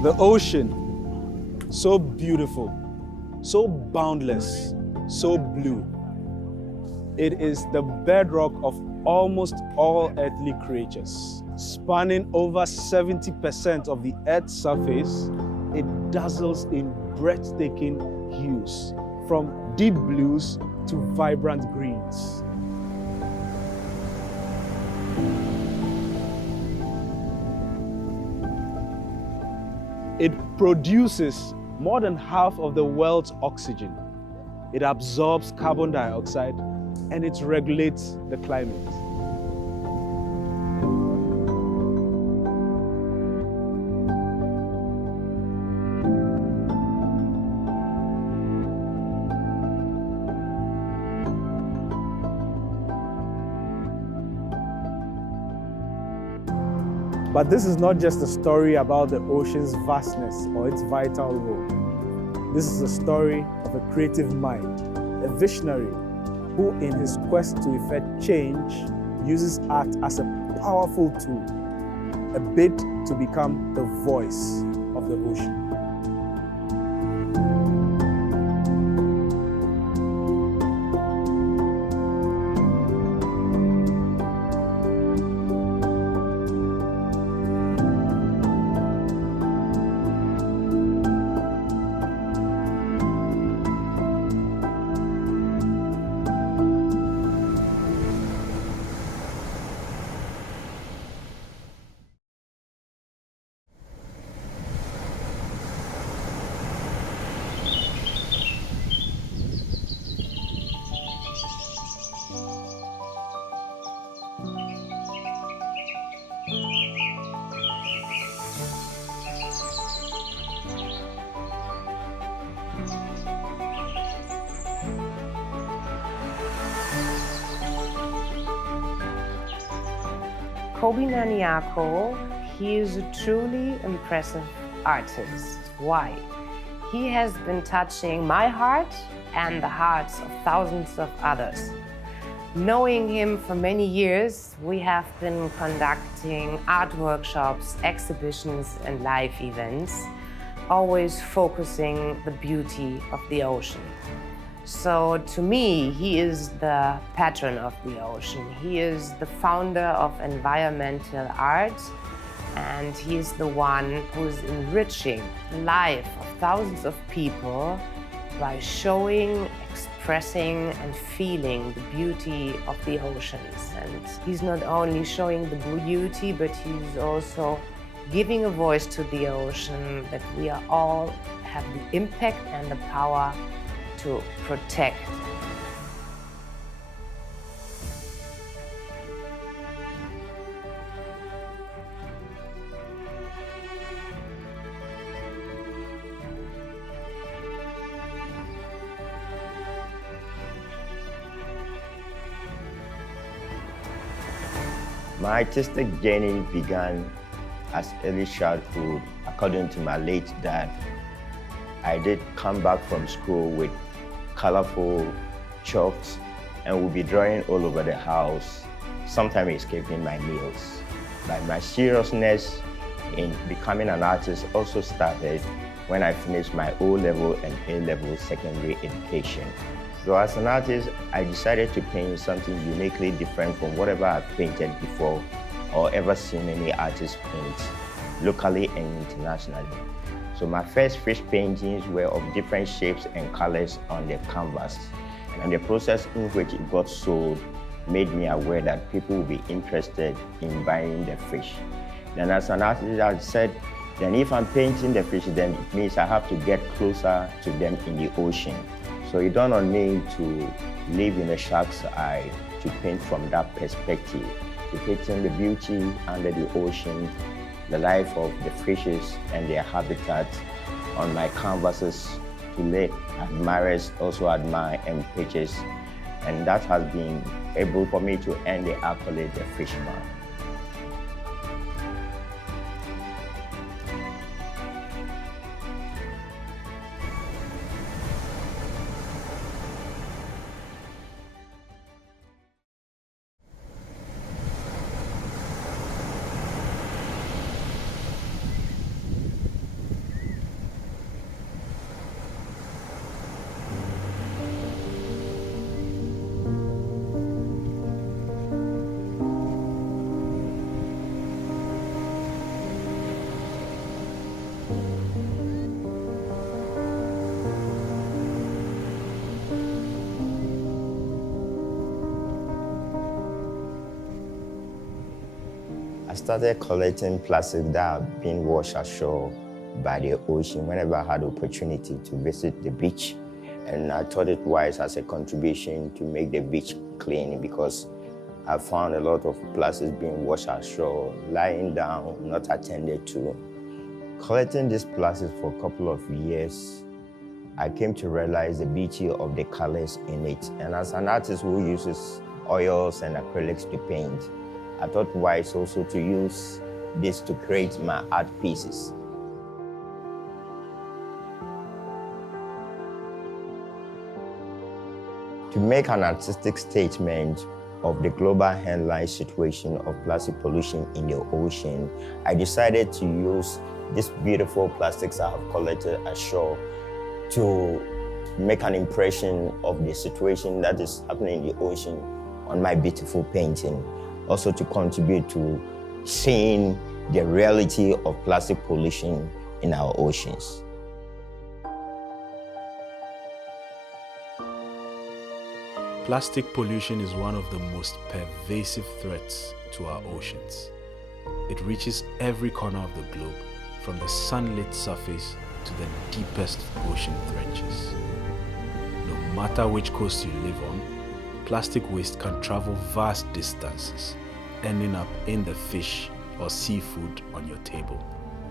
The ocean, so beautiful, so boundless, so blue. It is the bedrock of almost all earthly creatures. Spanning over 70% of the Earth's surface, it dazzles in breathtaking hues, from deep blues to vibrant greens. It produces more than half of the world's oxygen. It absorbs carbon dioxide and it regulates the climate. But this is not just a story about the ocean's vastness or its vital role. This is a story of a creative mind, a visionary who, in his quest to effect change, uses art as a powerful tool, a bid to become the voice of the ocean. Kobina Nyarko, he is a truly impressive artist. Why? He has been touching my heart and the hearts of thousands of others. Knowing him for many years, we have been conducting art workshops, exhibitions, and live events, always focusing the beauty of the ocean. So to me, he is the patron of the ocean. He is the founder of environmental art, and he is the one who is enriching the life of thousands of people by showing, expressing, and feeling the beauty of the oceans. And he's not only showing the beauty, but he's also giving a voice to the ocean, that we are all have the impact and the power to protect. My artistic journey began as early childhood. According to my late dad, I did come back from school with colorful chalks and would be drawing all over the house, sometimes escaping my meals. But my seriousness in becoming an artist also started when I finished my O-level and A-level secondary education. So as an artist, I decided to paint something uniquely different from whatever I've painted before or ever seen any artist paint, locally and internationally. So my first fish paintings were of different shapes and colors on the canvas. And the process in which it got sold made me aware that people would be interested in buying the fish. Then as an artist, I said, then if I'm painting the fish, then it means I have to get closer to them in the ocean. So it dawned on me to live in the shark's eye, to paint from that perspective, depicting the beauty under the ocean, the life of the fishes and their habitat on my canvases to let admirers also admire and pictures. And that has been able for me to earn the accolade, the fisherman. I started collecting plastic that had been washed ashore by the ocean whenever I had opportunity to visit the beach. And I thought it wise as a contribution to make the beach clean, because I found a lot of plastics being washed ashore, lying down, not attended to. Collecting these plastics for a couple of years, I came to realize the beauty of the colors in it. And as an artist who uses oils and acrylics to paint, I thought wise also to use this to create my art pieces. To make an artistic statement of the global headline situation of plastic pollution in the ocean, I decided to use these beautiful plastics I have collected ashore to make an impression of the situation that is happening in the ocean on my beautiful painting. Also to contribute to seeing the reality of plastic pollution in our oceans. Plastic pollution is one of the most pervasive threats to our oceans. It reaches every corner of the globe, from the sunlit surface to the deepest ocean trenches. No matter which coast you live on, plastic waste can travel vast distances, ending up in the fish or seafood on your table,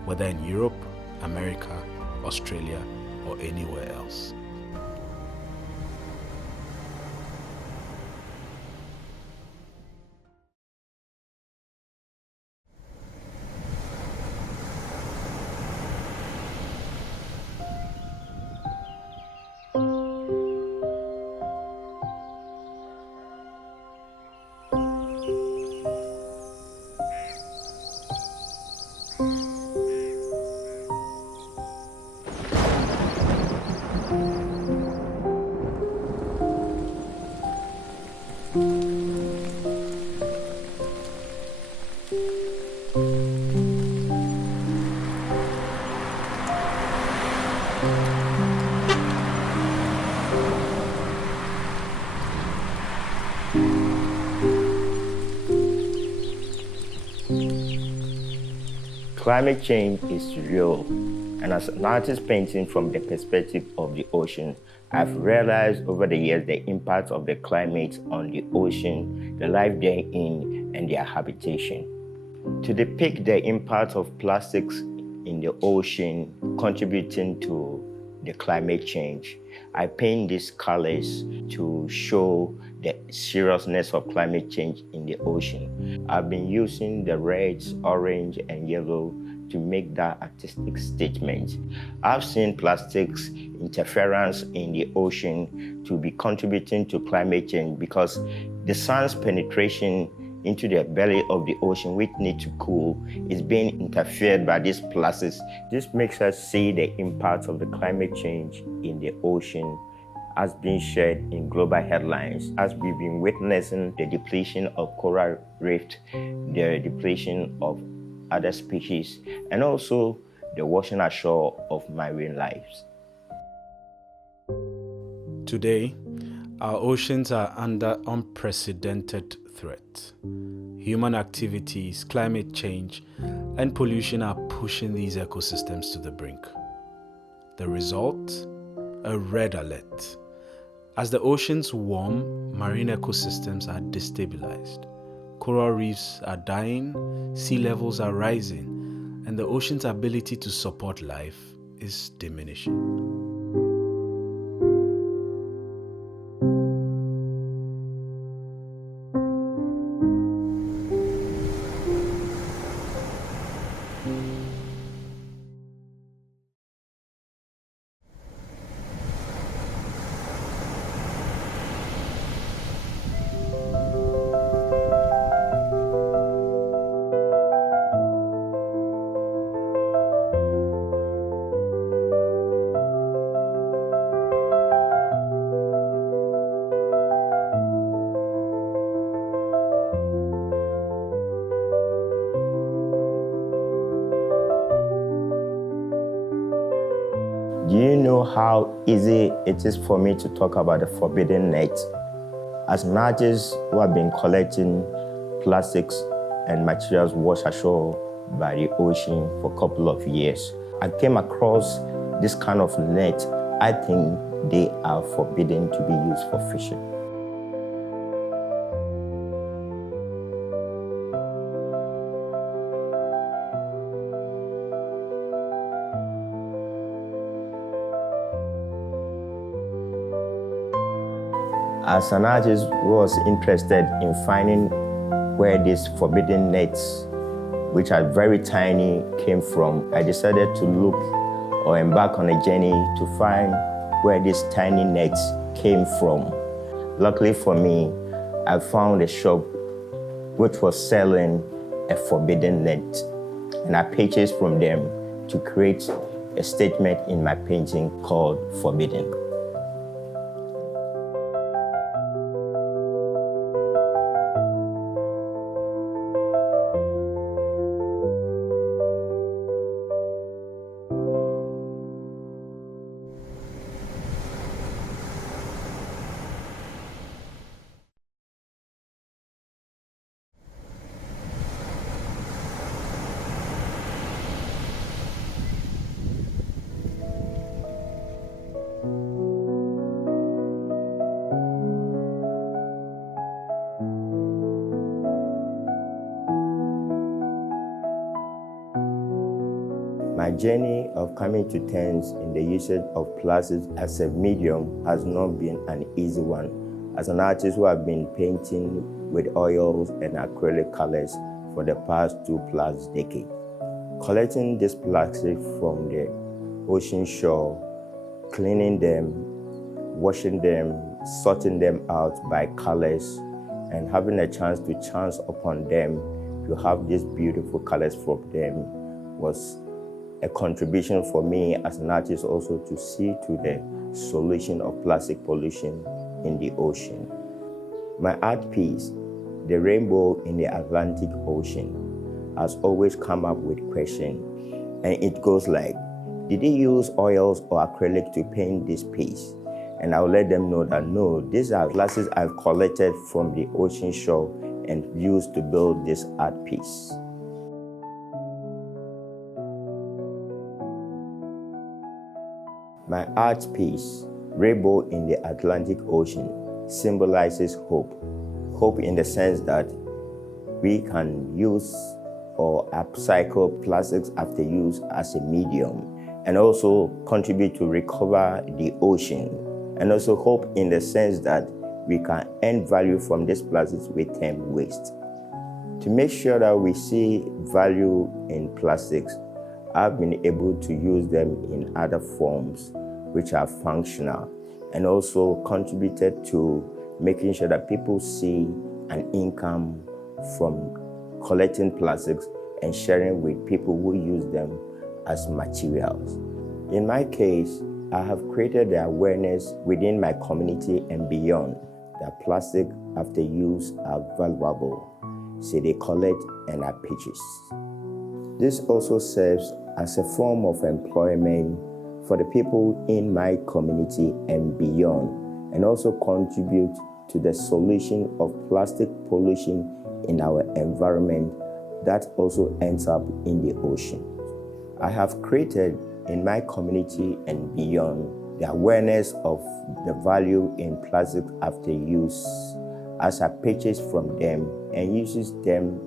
whether in Europe, America, Australia, or anywhere else. Climate change is real, and as an artist painting from the perspective of the ocean, I've realized over the years the impact of the climate on the ocean, the life therein, and their habitation. To depict the impact of plastics in the ocean contributing to the climate change, I paint these colors to show the seriousness of climate change in the ocean. I've been using the reds, orange, and yellow to make that artistic statement. I've seen plastics interference in the ocean to be contributing to climate change, because the sun's penetration into the belly of the ocean, which needs to cool, is being interfered by these plastics. This makes us see the impact of the climate change in the ocean as being shared in global headlines, as we've been witnessing the depletion of coral reefs, the depletion of other species, and also the washing ashore of marine lives. Today, our oceans are under unprecedented threat. Human activities, climate change, and pollution are pushing these ecosystems to the brink. The result? A red alert. As the oceans warm, marine ecosystems are destabilized. Coral reefs are dying, sea levels are rising, and the ocean's ability to support life is diminishing. know how easy it is for me to talk about the forbidden net. As an artist who have been collecting plastics and materials washed ashore by the ocean for a couple of years, I came across this kind of net. I think they are forbidden to be used for fishing. As an artist who was interested in finding where these forbidden nets, which are very tiny, came from, I decided to look or embark on a journey to find where these tiny nets came from. Luckily for me, I found a shop which was selling a forbidden net, and I purchased from them to create a statement in my painting called Forbidden. My journey of coming to terms in the usage of plastics as a medium has not been an easy one. As an artist who have been painting with oils and acrylic colors for the past 2+ decades, collecting this plastic from the ocean shore, cleaning them, washing them, sorting them out by colors, and having a chance to chance upon them to have these beautiful colors from them was a contribution for me as an artist also to see to the solution of plastic pollution in the ocean. My art piece, The Rainbow in the Atlantic Ocean, has always come up with question, and it goes like, did they use oils or acrylic to paint this piece? And I'll let them know that no, these are glasses I've collected from the ocean shore and used to build this art piece. My art piece, Rainbow in the Atlantic Ocean, symbolizes hope. Hope in the sense that we can use or upcycle plastics after use as a medium, and also contribute to recover the ocean. And also hope in the sense that we can earn value from these plastics we term waste. To make sure that we see value in plastics, I've been able to use them in other forms which are functional, and also contributed to making sure that people see an income from collecting plastics and sharing with people who use them as materials. In my case, I have created the awareness within my community and beyond that plastic after use are valuable, so they collect and are purchased. This also serves as a form of employment for the people in my community and beyond, and also contribute to the solution of plastic pollution in our environment that also ends up in the ocean. I have created in my community and beyond the awareness of the value in plastic after use, as I purchase from them and uses them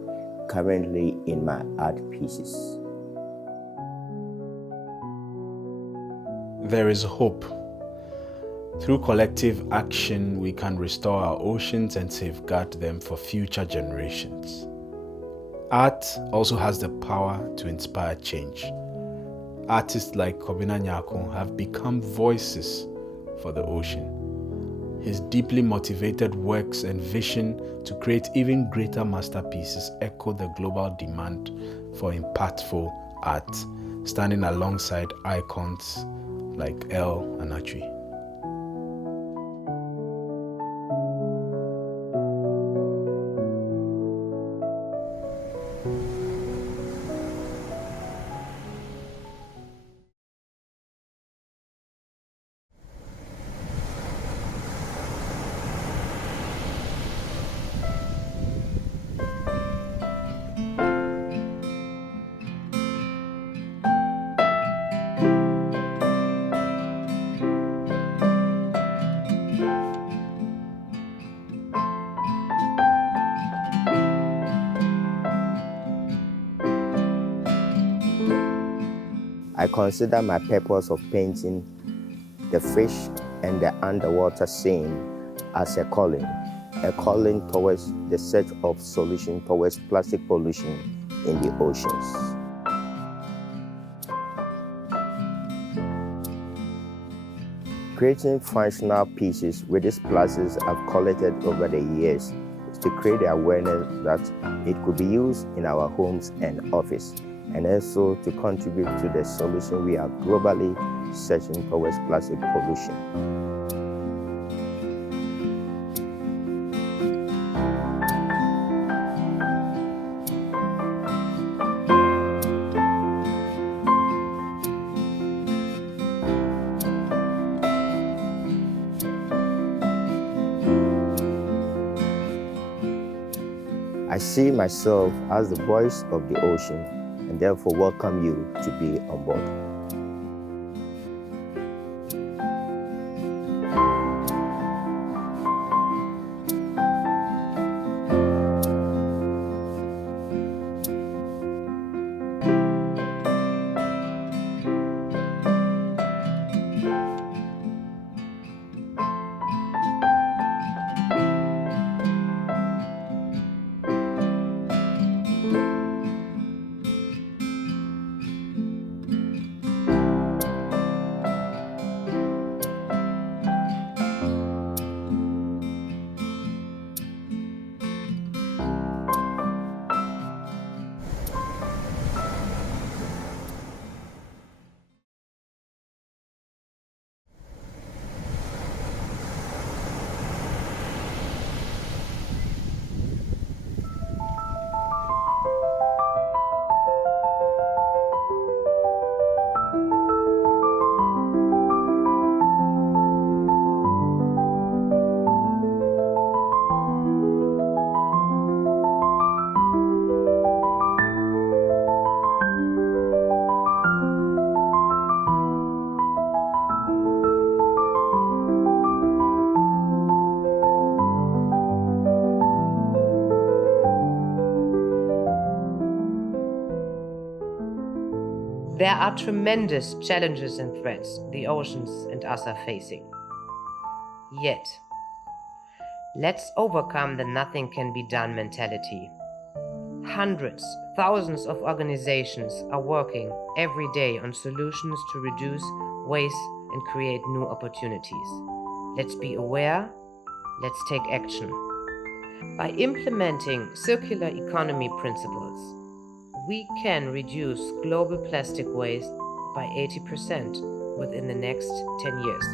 currently in my art pieces. There is hope. Through collective action, we can restore our oceans and safeguard them for future generations. Art also has the power to inspire change. Artists like Kobina Nyarko have become voices for the ocean. His deeply motivated works and vision to create even greater masterpieces echo the global demand for impactful art, standing alongside icons like El Anatri. I consider my purpose of painting the fish and the underwater scene as a calling towards the search of solution towards plastic pollution in the oceans. Creating functional pieces with these plastics I've collected over the years is to create the awareness that it could be used in our homes and office, and also to contribute to the solution we are globally searching towards plastic pollution. I see myself as the voice of the ocean and therefore welcome you to be on board. There are tremendous challenges and threats the oceans and us are facing. Yet, let's overcome the nothing can be done mentality. Hundreds, thousands of organizations are working every day on solutions to reduce waste and create new opportunities. Let's be aware, let's take action. By implementing circular economy principles, we can reduce global plastic waste by 80% within the next 10 years.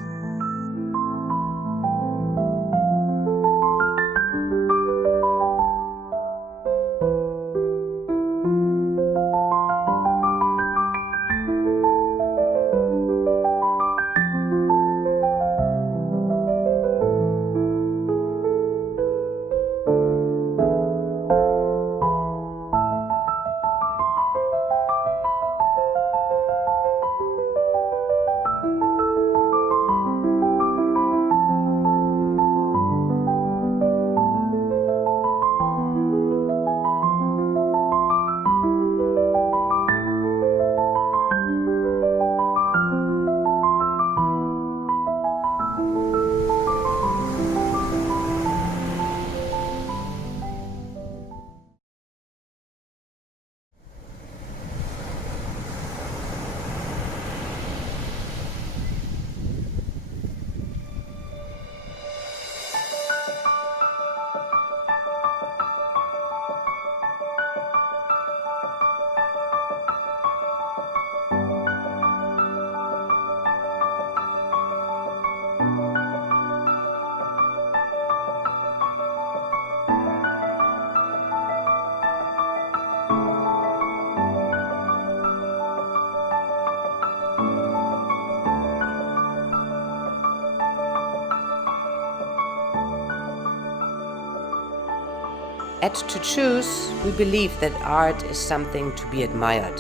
At To Choose, we believe that art is something to be admired.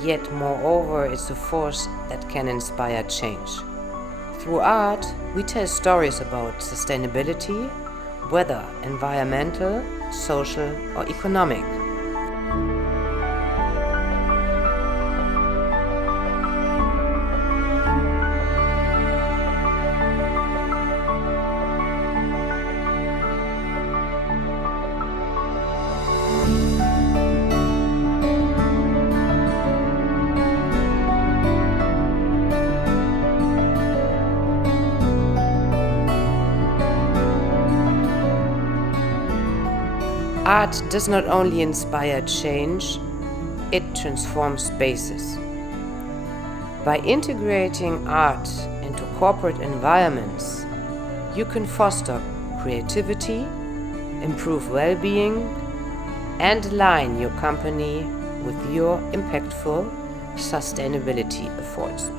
Yet, moreover, it's a force that can inspire change. Through art, we tell stories about sustainability, whether environmental, social, or economic. Art does not only inspire change, it transforms spaces. By integrating art into corporate environments, you can foster creativity, improve well-being, and align your company with your impactful sustainability efforts.